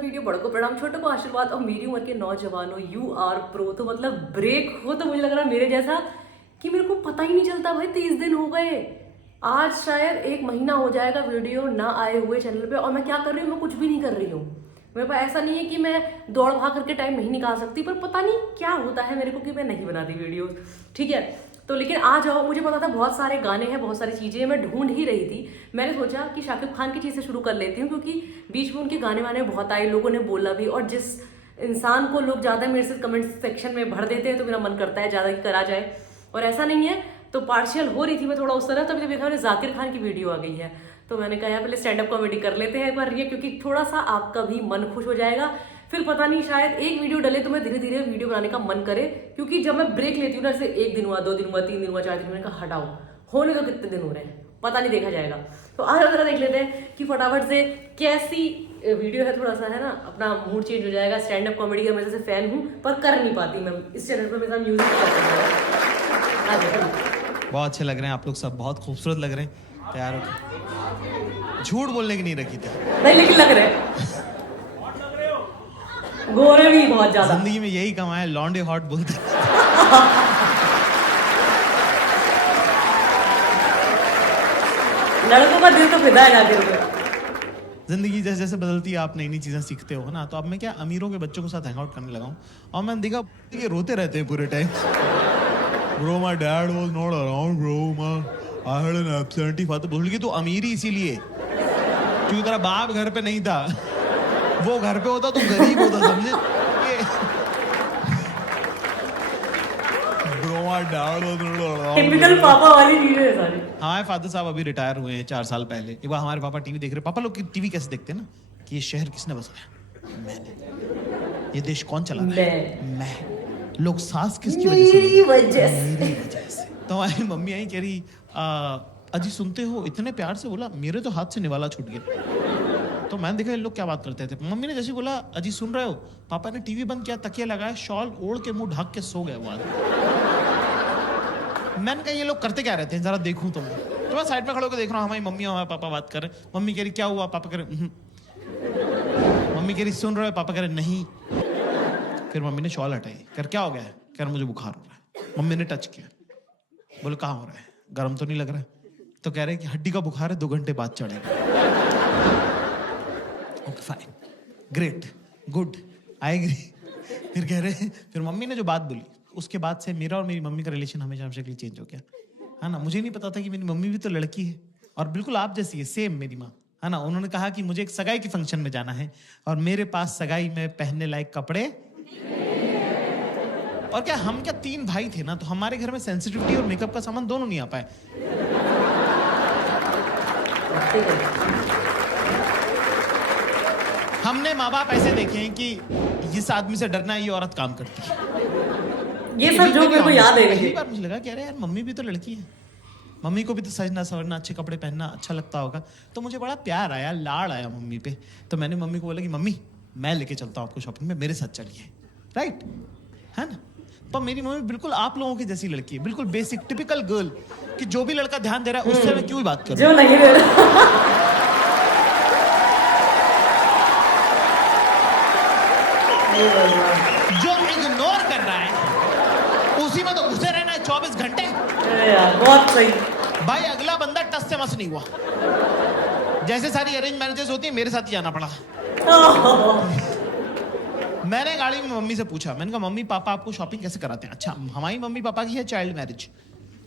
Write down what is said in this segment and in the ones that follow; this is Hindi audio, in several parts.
वीडियो, बड़ों को प्रणाम, छोटों को आशीर्वाद। और मेरी उम्र के नौजवानों, यू आर प्रो। तो मतलब ब्रेक हो तो मुझे लग रहा है मेरे जैसा कि मेरे को पता ही नहीं चलता भाई 30 दिन हो गए। आज शायद 1 महीना हो जाएगा वीडियो ना आए हुए चैनल पे। और मैं क्या कर रही हूँ, मैं कुछ भी नहीं कर रही हूँ। मेरे पास ऐसा नहीं है कि मैं दौड़ भाग करके टाइम नहीं निकाल सकती, पर पता नहीं क्या होता है मेरे को कि मैं नहीं बनाती वीडियो। ठीक है, तो लेकिन आ जाओ, मुझे पता था बहुत सारे गाने हैं, बहुत सारी चीज़ें मैं ढूंढ ही रही थी। मैंने सोचा कि शाकिब खान की चीज़ से शुरू कर लेती हूँ, क्योंकि बीच में उनके गाने वाने बहुत आए, लोगों ने बोला भी। और जिस इंसान को लोग ज़्यादा मेरे से कमेंट सेक्शन में भर देते हैं तो मेरा मन करता है ज़्यादा कि करा जाए। और ऐसा नहीं है, तो पार्शियल हो रही थी मैं थोड़ा उस तरह। तभी देखा मैंने जाकिर खान की वीडियो आ गई है, तो मैंने कहा यार पहले स्टैंड अप कॉमेडी कर लेते हैं एक बार ये, क्योंकि थोड़ा सा आपका भी मन खुश हो जाएगा। फिर पता नहीं शायद एक वीडियो डले तो मैं धीरे धीरे वीडियो बनाने का मन करे। क्योंकि जब मैं ब्रेक लेती हूँ ना, जैसे 1 दिन हुआ, 2 दिन हुआ, 3 दिन हुआ, 4 दिन, मैंने कहा हटाओ, होने तो कितने दिन हो रहे हैं पता नहीं, देखा जाएगा। तो आज जरा देख लेते हैं कि फटाफट से कैसी वीडियो है। थोड़ा सा है ना, अपना मूड चेंज हो जाएगा। स्टैंड अप कॉमेडी का मैं जैसे फैन हूँ पर कर नहीं पाती मैं इस चैनल पर, मेरे साथ म्यूजिक। बहुत अच्छे लग रहे हैं आप लोग सब, बहुत खूबसूरत लग रहे हैं। तैयार हो? झूठ बोलने की नहीं रखी थी। नहीं लेकिन लग रहे हैं गोरे भी बहुत ज्यादा। जिंदगी में यही कमाया, लॉन्डे हॉट बोलते। लड़कों का दिल तो फिदा है जाके रुके। जिंदगी जैसे जैसे बदलती है, आप नई नई चीजें सीखते हो ना। तो अब मैं क्या अमीरों के बच्चों के साथ हैंग आउट करने लगा हूँ, और मैंने देखा ये रोते रहते हैं पूरे time. Bro, my dad was not around, bro. I had an absentee father. बोल कि तू अमीर ही इसीलिए क्योंकि तेरा बाप घर पे नहीं था, वो घर पे होता तो गरीब होता, समझे? Bro, my dad was not around. Typical पापा वाली चीजें है सारी। हमारे फादर साहब अभी रिटायर हुए हैं 4 साल पहले। एक बार हमारे पापा टीवी देख रहे, पापा लोग टीवी कैसे देखते हैं ना, कि ये शहर किसने बसाया? मैंने। ये देश कौन चला रहा है? मैं। लोग सांस किसकी वजह से? मेरी वजह से। मेरी वजह से। तो हमारी मम्मी आई, कह रही अजी सुनते हो? इतने प्यार से बोला, मेरे तो हाथ से निवाला छूट गया। तो मैंने देखा ये लोग क्या बात करते थे। मम्मी ने जैसे बोला अजी सुन रहे हो, पापा ने टीवी बंद किया, तकिया लगाया, शॉल ओढ़ के मुंह ढक के सो गए वो आदमी। मैंने कहा ये लोग करते क्या रहते हैं, जरा देखूं तो मैं साइड में खड़े होकर देख रहा हूँ। हमारी मम्मी और हमारे पापा बात कर रहे हैं। मम्मी कह रही क्या हुआ? पापा कह रहे मम्मी कह रही सुन रहे हो? पापा कह रहे नहीं। फिर मम्मी ने शॉल हटाई, कर क्या हो गया है? कह रहा मुझे बुखार हो रहा है। मम्मी ने टच किया, बोले कहाँ हो रहा है? गर्म तो नहीं लग रहा है? तो कह रहे कि हड्डी का बुखार है, 2 घंटे बाद चढ़ेगा। Okay fine, great, good, I agree. फिर कह रहे, फिर मम्मी ने जो बात बोली, उसके बाद से मेरा और मेरी मम्मी का रिलेशन हमेशा हमेशा चेंज हो गया है ना। मुझे नहीं पता था कि मेरी मम्मी भी तो लड़की है और बिल्कुल आप जैसी है, सेम मेरी माँ है ना। उन्होंने कहा कि मुझे एक सगाई के फंक्शन में जाना है और मेरे पास सगाई में पहनने लायक कपड़े। और क्या हम क्या 3 भाई थे ना, तो हमारे घर में सेंसिटिविटी और मेकअप का सामान दोनों नहीं आ पाए। हमने माँ बाप ऐसे देखे हैं कि इस आदमी से डरना है, ये औरत काम करती है। ये सब जो मेरे को याद है। पहली बार मुझे लगा कि अरे यार मम्मी भी तो लड़की है, मम्मी को भी तो सजना सवरना, अच्छे कपड़े पहनना अच्छा लगता होगा। तो मुझे बड़ा प्यार आया, लाड़ आया मम्मी पे। तो मैंने मम्मी को बोला कि मम्मी मैं लेके चलता हूँ आपको शॉपिंग में, मेरे साथ चलिए, राइट है ना। पर मेरी मम्मी बिल्कुल आप लोगों की जैसी लड़की है, बिल्कुल बेसिक टिपिकल गर्ल, कि जो भी लड़का ध्यान दे रहा है उससे मैं क्यों बात करूं, जो नहीं दे रहा। जो इग्नोर कर रहा है उसी में तो घुसे रहना है 24 घंटे। यार बहुत सही भाई, अगला बंदा टस से मस नहीं हुआ। जैसे सारी अरेंज मैरिजेस होती है, मेरे साथ ही जाना पड़ा। मैंने गाड़ी में मम्मी से पूछा, मैंने कहा मम्मी पापा आपको शॉपिंग कैसे कराते हैं? अच्छा, हमारी मम्मी पापा की है चाइल्ड मैरिज,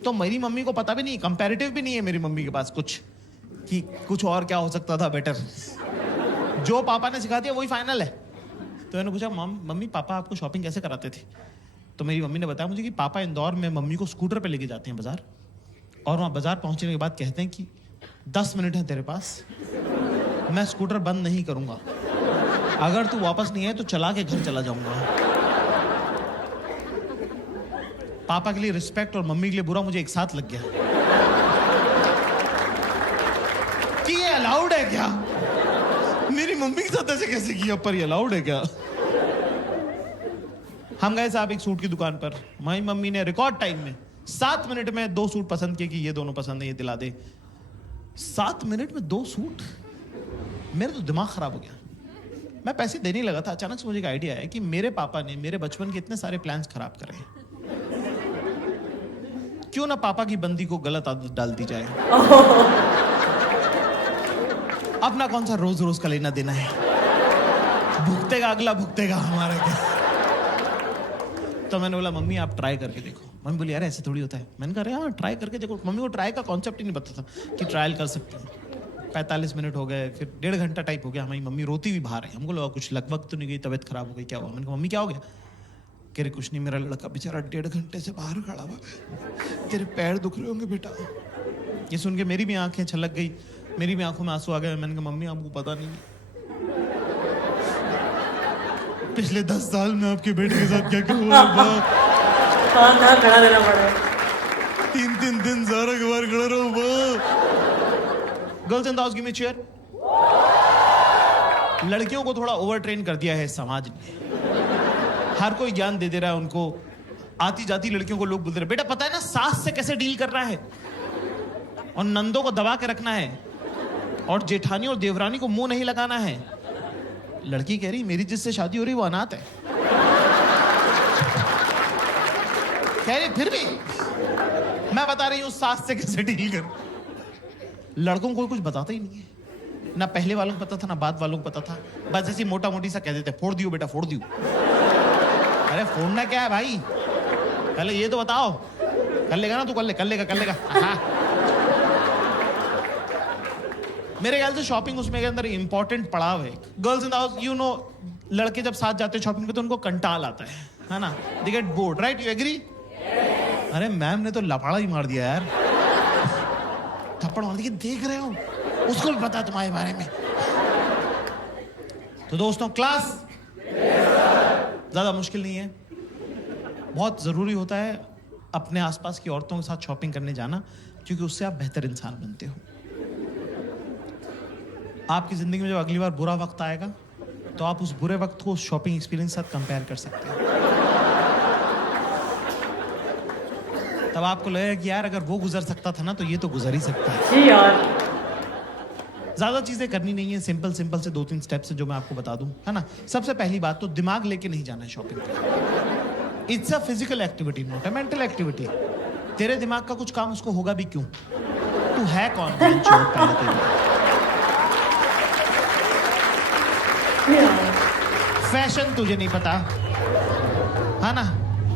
तो मेरी मम्मी को पता भी नहीं, कंपैरेटिव भी नहीं है मेरी मम्मी के पास कुछ, कि कुछ और क्या हो सकता था बेटर। जो पापा ने सिखा दिया वही फाइनल है। तो मैंने पूछा मम्मी पापा आपको शॉपिंग कैसे कराते थे? तो मेरी मम्मी ने बताया मुझे कि पापा इंदौर में मम्मी को स्कूटर पे लेके जाते हैं बाजार, और वहाँ बाजार पहुँचने के बाद कहते हैं कि 10 मिनट है तेरे पास, मैं स्कूटर बंद नहीं करूँगा, अगर तू वापस नहीं आए तो चला के घर चला जाऊंगा। पापा के लिए रिस्पेक्ट और मम्मी के लिए बुरा मुझे एक साथ लग गया कि ये अलाउड है क्या? मेरी मम्मी के साथ ऐसे कैसे किया, पर ये अलाउड है क्या? हम गए साहब एक सूट की दुकान पर, हमारी मम्मी ने रिकॉर्ड टाइम में 7 मिनट में 2 सूट पसंद किए कि ये दोनों पसंद है, ये दिला दे। 7 मिनट में 2 सूट, मेरा तो दिमाग खराब हो गया। मैं पैसे देने लगा था, अचानक से मुझे एक आइडिया आया कि मेरे पापा ने मेरे बचपन के इतने सारे प्लान्स खराब करे, क्यों ना पापा की बंदी को गलत आदत डाल दी जाए। अपना कौन सा रोज रोज का लेना देना है, भुगतेगा अगला, भुगतेगा हमारा क्या। तो मैंने बोला मम्मी आप ट्राई करके देखो। मम्मी बोली यार ऐसे थोड़ी होता है। मैंने कहा हाँ ट्राई करके देखो। मम्मी को ट्राई का कॉन्सेप्ट ही नहीं पता था कि ट्रायल कर सकते हैं। 45 मिनट हो गए, फिर 1.5 घंटा टाइप हो गया, हमारी मम्मी रोती भी बाहर है। हमको लगा कुछ लगभग तो नहीं गई, तबीयत खराब हो गई, क्या हुआ। मैंने कहा मम्मी क्या हो गया। कह रहे कुछ नहीं, मेरा लड़का बेचारा 1.5 घंटे से बाहर खड़ा हुआ, तेरे पैर दुख रहे होंगे बेटा। ये सुन के मेरी भी आंखें छलक गई, मेरी भी आंखों में आंसू आ गए। मैंने कहा मम्मी आपको पता नहीं पिछले 10 साल में आपके बेटे के साथ क्या क्या हुआ। हाँ खड़ा देना पड़ा। 3 दिन सारा के बाहर खड़ा रहो। Girls in the house give me chair. लड़कियों को थोड़ा ओवर ट्रेन कर दिया है समाज ने, हर कोई ज्ञान दे रहा है उनको। आती जाती लड़कियों को लोग बोलते रहे बेटा पता है ना सास से कैसे डील करना है, और नंदों को दबा के रखना है, और जेठानी और देवरानी को मुंह नहीं लगाना है। लड़की कह रही मेरी जिससे शादी हो रही वो अनाथ है। कह रही फिर भी मैं बता रही हूं सास से कैसे डील कर। लड़कों को कुछ बताता ही नहीं है, ना पहले वालों को पता था ना बाद वालों को पता था। बस ऐसी मोटा मोटी सा कह देते फोड़ दियो बेटा फोड़ दियो। अरे फोड़ना क्या है भाई, पहले ये तो बताओ। कर लेगा ना तू, कर लेगा। हाँ। मेरे ख्याल से शॉपिंग उसमें के अंदर इंपॉर्टेंट पड़ाव है। Girls in the house you know, लड़के जब साथ जाते हैं शॉपिंग पे तो उनको कंटाल आता है ना, they get bored, right, you agree. अरे मैम ने तो लफाड़ा ही मार दिया यार, थप्पड़ मार दिया। देख रहे हो, उसको भी पता है तुम्हारे बारे में। तो दोस्तों क्लास ज्यादा मुश्किल नहीं है, बहुत जरूरी होता है अपने आसपास की औरतों के साथ शॉपिंग करने जाना, क्योंकि उससे आप बेहतर इंसान बनते हो। आपकी जिंदगी में जब अगली बार बुरा वक्त आएगा तो आप उस बुरे वक्त को उस शॉपिंग एक्सपीरियंस के साथ कंपेयर कर सकते हैं। तब आपको लगेगा कि यार अगर वो गुजर सकता था ना तो ये तो गुजर ही सकता है। जी यार। ज्यादा चीजें करनी नहीं है, सिंपल से 2-3 स्टेप्स है जो मैं आपको बता दूं, है ना। सबसे पहली बात तो दिमाग लेके नहीं जाना है शॉपिंग पे। It's a physical activity not a mental activity. तेरे दिमाग का कुछ काम उसको होगा भी क्यों, तू है कौन। फैशन तुझे नहीं पता, है ना।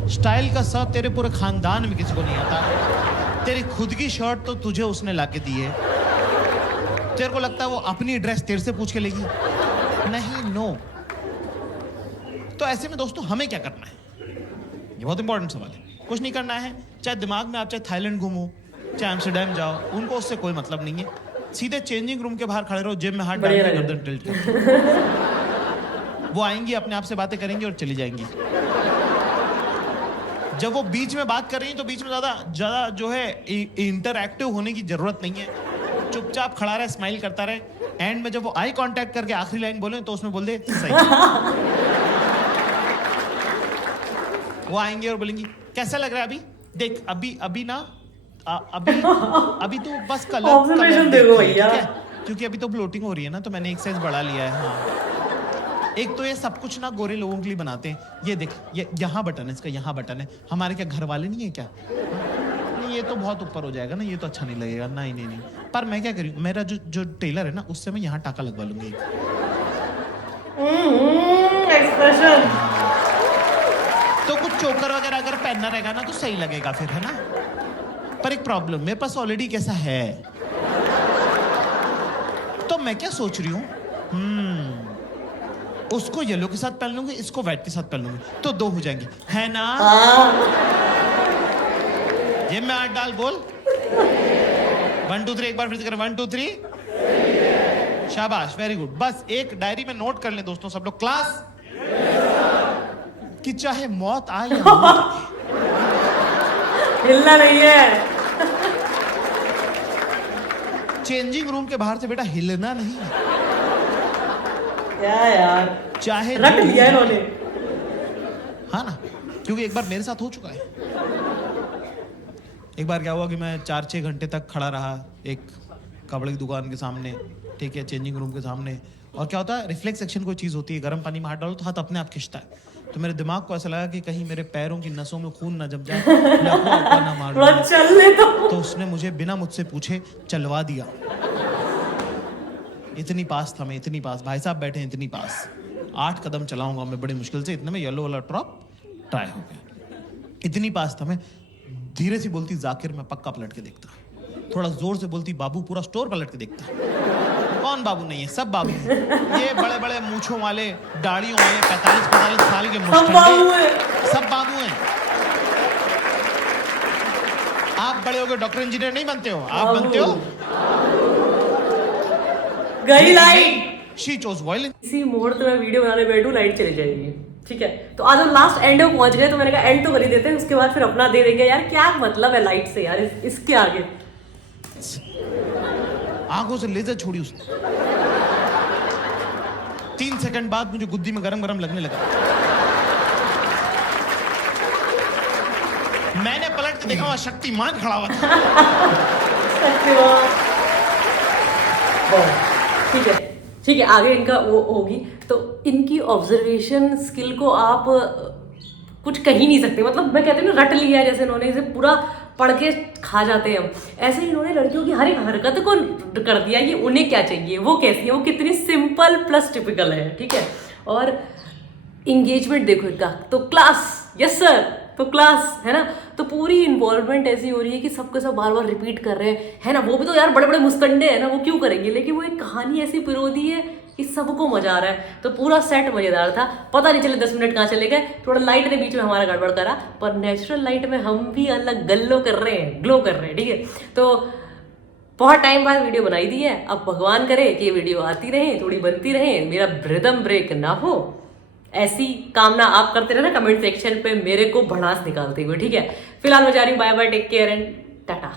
स्टाइल का सब तेरे पूरे खानदान में किसी को नहीं आता। तेरी खुद की शर्ट तो तुझे उसने लाके दी है, तेरे को लगता है वो अपनी ड्रेस तेरे से पूछ के लेगी। नहीं, नो। तो ऐसे में दोस्तों हमें क्या करना है, ये बहुत इंपॉर्टेंट सवाल है। कुछ नहीं करना है, चाहे दिमाग में आप चाहे थाईलैंड घूमो, चाहे एम्स्टर्डम जाओ, उनको उससे कोई मतलब नहीं है। सीधे चेंजिंग रूम के बाहर खड़े रहो, जेब में हाथ डाल के गर्दन टिल्ट कर। वो आएंगी अपने आप से बातें करेंगी और चली जाएंगी। जब वो बीच में बात कर रही है तो बीच में ज्यादा जो है इंटरएक्टिव होने की जरूरत नहीं है। चुपचाप खड़ा रहे, स्माइल करता रहे। एंड में जब वो आई कांटेक्ट करके आखिरी लाइन बोले तो उसमें बोल दे सही। वो आएंगे और बोलेंगी कैसा लग रहा है अभी, देख अभी ना अभी तो बस कलर देखो भैया, क्योंकि अभी तो ब्लोटिंग हो रही है ना, तो मैंने एक साइज बढ़ा लिया है। हाँ, एक तो ये सब कुछ ना गोरे लोगों के लिए बनाते हैं। ये देख, ये यहाँ बटन है, इसका यहाँ बटन है। हमारे क्या घर वाले नहीं है क्या। नहीं, ये तो बहुत ऊपर हो जाएगा ना, ये तो अच्छा नहीं लगेगा। नहीं। पर मैं क्या करूँ, मेरा जो टेलर है ना, उससे मैं यहाँ टाका लगवा लूंगी। एक्सप्रेशन। तो कुछ चोकर वगैरह अगर पहनना रहेगा ना तो सही लगेगा फिर, है ना। पर एक प्रॉब्लम, मेरे पास ऑलरेडी कैसा है, तो मैं क्या सोच रही हूँ, उसको येलो के साथ पहन लूंगी, इसको व्हाइट के साथ पहन लूंगी, तो 2 हो जाएंगे, है ना। ये मैं 8 डाल, बोल 1 2 3, एक बार फिर से करें 1 2 3। शाबाश, वेरी गुड। बस एक डायरी में नोट कर ले दोस्तों सब लोग, क्लास कि चाहे मौत आए या मौत आए, हिलना नहीं है। चेंजिंग रूम के बाहर से बेटा हिलना नहीं है। क्या यार, चाहे रख लिया इन्होंने। हाँ ना, क्योंकि एक बार मेरे साथ हो चुका है। एक बार क्या हुआ कि मैं 4-6 घंटे तक खड़ा रहा एक कपड़े की दुकान के सामने, ठीक है, चेंजिंग रूम के सामने। और क्या होता है, रिफ्लेक्स एक्शन कोई चीज होती है, गर्म पानी में हाथ डालो तो हाथ अपने आप खिंचता है। तो मेरे दिमाग को ऐसा लगा कि कहीं मेरे पैरों की नसों में खून ना जम जाए, लकवा ना मार थोड़ा दूं। चलने दो। तो उसने मुझे बिना मुझसे पूछे चलवा दिया। इतनी पास था मैं, इतनी पास, भाई साहब बैठे हैं इतनी पास। 8 कदम चलाऊंगा मैं बड़ी मुश्किल से, इतने में येलो वाला ड्रॉप ट्राई हो गया। इतनी पास था मैं। धीरे से बोलती जाकिर, मैं पक्का पलट के देखता। थोड़ा जोर से बोलती बाबू, पूरा स्टोर पलट के देखता। कौन बाबू नहीं है, सब बाबू हैं। ये बड़े बड़े मूछों वाले, दाढ़ियों वाले, 45-45 साल के सब बाबू मुस्टंडे, हैं। सब बाबू हैं। आप बड़े होकर डॉक्टर इंजीनियर नहीं बनते हो, आप बाबू। बनते हो गई लाइट। She chose violin. इसी मोड़ पे मैं वीडियो बनाने बैठूं, लाइट चली जाएगी। ठीक है, तो आज हम लास्ट एंड में पहुंच गए, तो मैंने कहा एंड तो कर ही देते हैं, उसके बाद फिर अपना दे देंगे। यार क्या मतलब है लाइट से यार, इसके आगे। आंखों से लेजर छोड़ी उसने। 3 सेकंड बाद मुझे गुद्दी में गरम गरम लगने लगा। मैंने पलट के देखा, वहां शक्तिमान खड़ा हुआ था। ठीक है, ठीक है, आगे इनका वो होगी। तो इनकी ऑब्जर्वेशन स्किल को आप कुछ कह ही नहीं सकते। मतलब मैं कहती हूँ ना, रट लिया है जैसे इन्होंने, इसे पूरा पढ़ के खा जाते हैं हम। ऐसे ही इन्होंने लड़कियों की हर एक हरकत को कर दिया कि उन्हें क्या चाहिए, वो कैसी है, वो कितनी सिंपल प्लस टिपिकल है। ठीक है, और इंगेजमेंट देखो इनका, तो क्लास, यस सर, तो क्लास है ना। तो पूरी इन्वॉल्वमेंट ऐसी हो रही है कि सबके सब बार बार रिपीट कर रहे हैं, है ना। वो भी तो यार बड़े बड़े मुस्कंडे हैं ना, वो क्यों करेंगे, लेकिन वो एक कहानी ऐसी पिरो दी है कि सबको मजा आ रहा है। तो पूरा सेट मजेदार था, पता नहीं चले 10 मिनट कहाँ चले गए। थोड़ा लाइट ने बीच में हमारा गड़बड़ करा, पर नेचुरल लाइट में हम भी अलग गल्लो कर रहे हैं, ग्लो कर रहे हैं। ठीक है, तो बहुत टाइम बाद वीडियो बनाई दी है। अब भगवान करे कि ये वीडियो आती रहे, थोड़ी बनती रहे, मेरा रिदम ब्रेक ना हो। ऐसी कामना आप करते रहना कमेंट सेक्शन पे, मेरे को भड़ास निकालते हुए। ठीक है, फिलहाल मैं जा रही हूँ, bye bye, take care and Tata.